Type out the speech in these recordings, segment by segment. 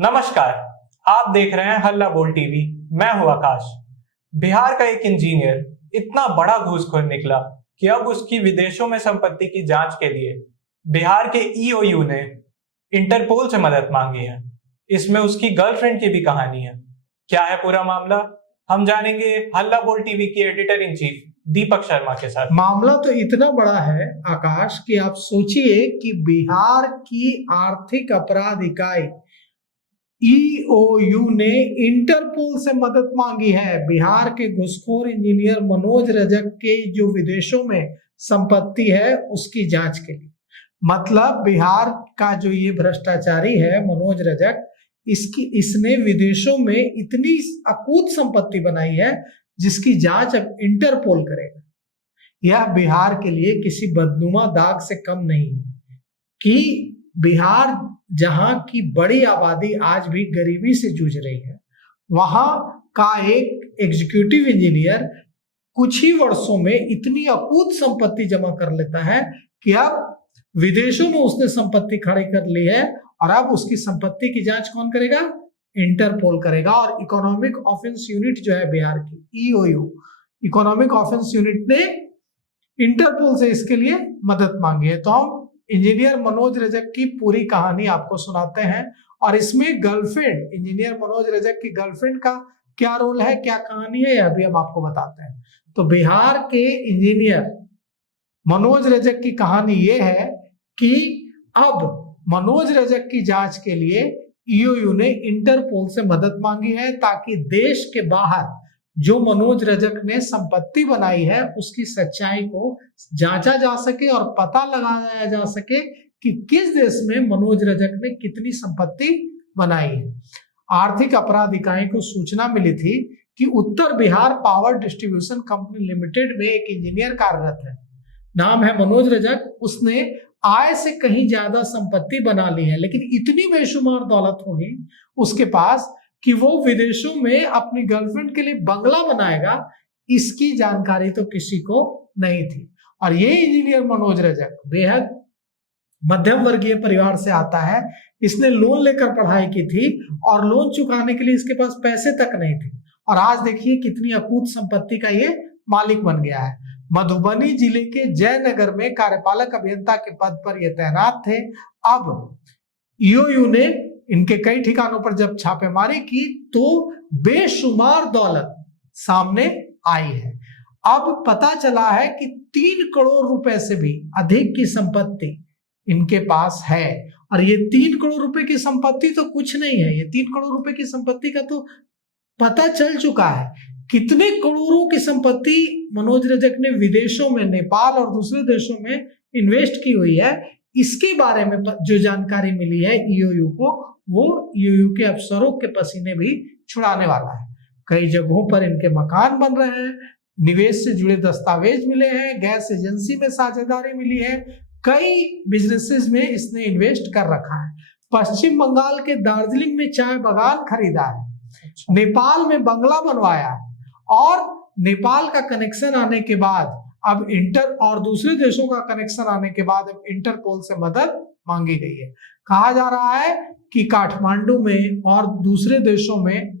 नमस्कार। आप देख रहे हैं हल्ला बोल टीवी। मैं हूं आकाश। बिहार का एक इंजीनियर इतना बड़ा घूसखोर निकला कि अब उसकी विदेशों में संपत्ति की जांच के लिए बिहार के ईओयू ने इंटरपोल से मदद मांगी है। इसमें उसकी गर्लफ्रेंड की भी कहानी है। क्या है पूरा मामला, हम जानेंगे हल्ला बोल टीवी के editor in chief Deepak Sharma के साथ। मामला तो इतना बड़ा है आकाश कि आप सोचिए कि बिहार की आर्थिक अपराध इकाई ईओयू ने इंटरपोल से मदद मांगी है बिहार के घूसखोर इंजीनियर मनोज रजक के जो विदेशों में संपत्ति है उसकी जांच के लिए। मतलब बिहार का जो ये भ्रष्टाचारी है मनोज रजक, इसने विदेशों में इतनी अकूत संपत्ति बनाई है जिसकी जांच अब इंटरपोल करेगा। यह बिहार के लिए किसी बदनुमा दाग से कम नहीं है कि बिहार जहां की बड़ी आबादी आज भी गरीबी से जूझ रही है, वहां का एक एग्जीक्यूटिव इंजीनियर कुछ ही वर्षों में इतनी अकूत संपत्ति जमा कर लेता है कि अब विदेशों में उसने संपत्ति खड़ी कर ली है और अब उसकी संपत्ति की जांच कौन करेगा? इंटरपोल करेगा। और इकोनॉमिक ऑफेंस यूनिट जो है बिहार की ईओयू, इकोनॉमिक ऑफेंस यूनिट ने इंटरपोल से इसके लिए मदद मांगी है। तो हम इंजीनियर मनोज रजक की पूरी कहानी आपको सुनाते हैं और इसमें गर्लफ्रेंड, इंजीनियर मनोज रजक की गर्लफ्रेंड का क्या रोल है, क्या कहानी है, यह भी हम आपको बताते हैं। तो बिहार के इंजीनियर मनोज रजक की कहानी यह है कि अब मनोज रजक की जांच के लिए ईओयू ने इंटरपोल से मदद मांगी है ताकि देश के बाहर जो मनोज रजक ने संपत्ति बनाई है उसकी सच्चाई को जांचा जा सके और पता लगाया जा सके कि किस देश में मनोज रजक ने कितनी संपत्ति बनाई है। आर्थिक अपराध इकाई को सूचना मिली थी कि उत्तर Bihar power distribution company limited में एक इंजीनियर कार्यरत है, नाम है मनोज रजक। उसने आय से कहीं ज्यादा संपत्ति बना ली है, लेकिन इतनी बेशुमार दौलत होगी उसके पास कि वो विदेशों में अपनी गर्लफ्रेंड के लिए बंगला बनाएगा, इसकी जानकारी तो किसी को नहीं थी। और ये इंजीनियर मनोज रजक बेहद मध्यम वर्गीय परिवार से आता है। इसने लोन लेकर पढ़ाई की थी और लोन चुकाने के लिए इसके पास पैसे तक नहीं थे और आज देखिए कितनी अकूत संपत्ति का ये मालिक बन गया है। मधुबनी जिले के जयनगर में कार्यपालक अभियंता के पद पर ये तैनात थे। अब ईओयू ने इनके कई ठिकानों पर जब छापेमारी की तो बेशुमार दौलत सामने आई है। अब पता चला है कि 3 करोड़ रुपए से भी अधिक की संपत्ति इनके पास है। और ये 3 करोड़ रुपए की संपत्ति तो कुछ नहीं है, ये 3 करोड़ रुपए की संपत्ति का तो पता चल चुका है। कितने करोड़ों की संपत्ति मनोज रजक ने विदेशों में, नेपाल और दूसरे देशों में इन्वेस्ट की हुई है, इसके बारे में जो जानकारी मिली है ईओयू को, वो ईओयू के अफसरों के पसीने भी छुड़ाने वाला है। कई जगहों पर इनके मकान बन रहे हैं, निवेश से जुड़े दस्तावेज मिले हैं, गैस एजेंसी में साझेदारी मिली है, कई बिजनेसेस में इसने इन्वेस्ट कर रखा है। पश्चिम बंगाल के दार्जिलिंग में चाय बागान खरीदा है, नेपाल में बंगला बनवाया है और नेपाल का कनेक्शन आने के बाद अब और दूसरे देशों का कनेक्शन आने के बाद अब इंटरपोल से मदद मांगी गई है। कहा जा रहा है कि काठमांडू में और दूसरे देशों में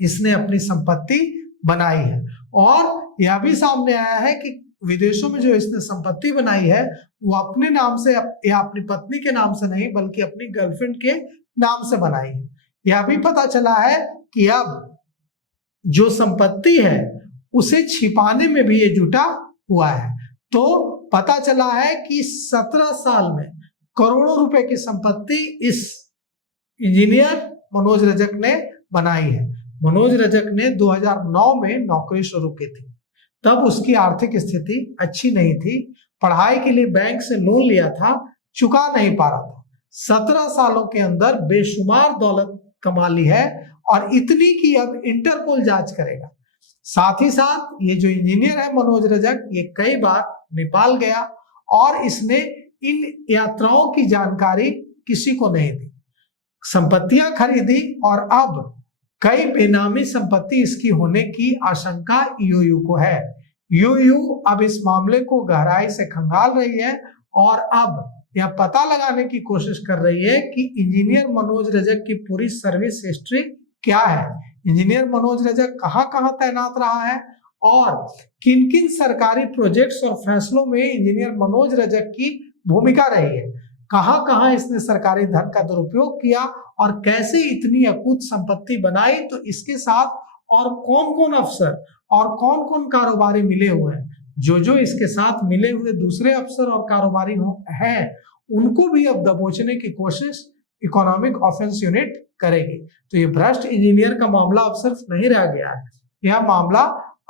इसने अपनी संपत्ति बनाई है और यह भी सामने आया है कि विदेशों में जो इसने संपत्ति बनाई है वो अपने नाम से या अपनी पत्नी के नाम से नहीं बल्कि अपनी गर्लफ्रेंड के नाम से बनाई है। यह भी पता चला है कि अब जो संपत्ति है उसे छिपाने में भी ये जुटा हुआ है। तो पता चला है कि 17 साल में करोड़ों रुपए की संपत्ति इस इंजीनियर मनोज रजक ने बनाई है। मनोज रजक ने 2009 में नौकरी शुरू की थी, तब उसकी आर्थिक स्थिति अच्छी नहीं थी, पढ़ाई के लिए बैंक से लोन लिया था, चुका नहीं पा रहा था। 17 सालों के अंदर बेशुमार दौलत कमा ली है और इतनी कि अब इंटरपोल जांच करेगा। साथ ही साथ ये जो इंजीनियर है मनोज रजक, ये कई बार नेपाल गया और इसने इन यात्राओं की जानकारी किसी को नहीं दी, संपत्तियां खरीदी और अब कई बेनामी संपत्ति इसकी होने की आशंका ईओयू को है। ईओयू अब इस मामले को गहराई से खंगाल रही है और अब यह पता लगाने की कोशिश कर रही है कि इंजीनियर मनोज रजक की पूरी सर्विस हिस्ट्री क्या है, इंजीनियर मनोज रजक कहाँ तैनात रहा है और किन किन सरकारी प्रोजेक्ट्स और फैसलों में इंजीनियर मनोज रजक की भूमिका रही है, कहाँ इसने सरकारी धन का दुरुपयोग किया और कैसे इतनी अकूत संपत्ति बनाई। तो इसके साथ और कौन कौन अफसर और कौन कौन कारोबारी मिले हुए हैं, जो इसके साथ मिले हुए दूसरे अफसर और कारोबारी हैं उनको भी अब दबोचने की कोशिश इकोनॉमिक ऑफेंस यूनिट करेगी। तो ये भ्रष्ट इंजीनियर का मामला अब सिर्फ नहीं रह गया है, यह मामला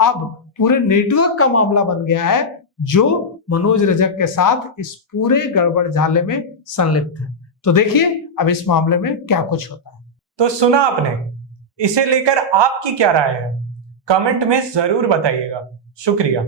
अब पूरे नेटवर्क का मामला बन गया है जो मनोज रजक के साथ इस पूरे गड़बड़ झाले में संलिप्त है। तो देखिए अब इस मामले में क्या कुछ होता है। तो सुना आपने, इसे लेकर आपकी क्या राय है, कमेंट में जरूर बताइएगा। शुक्रिया।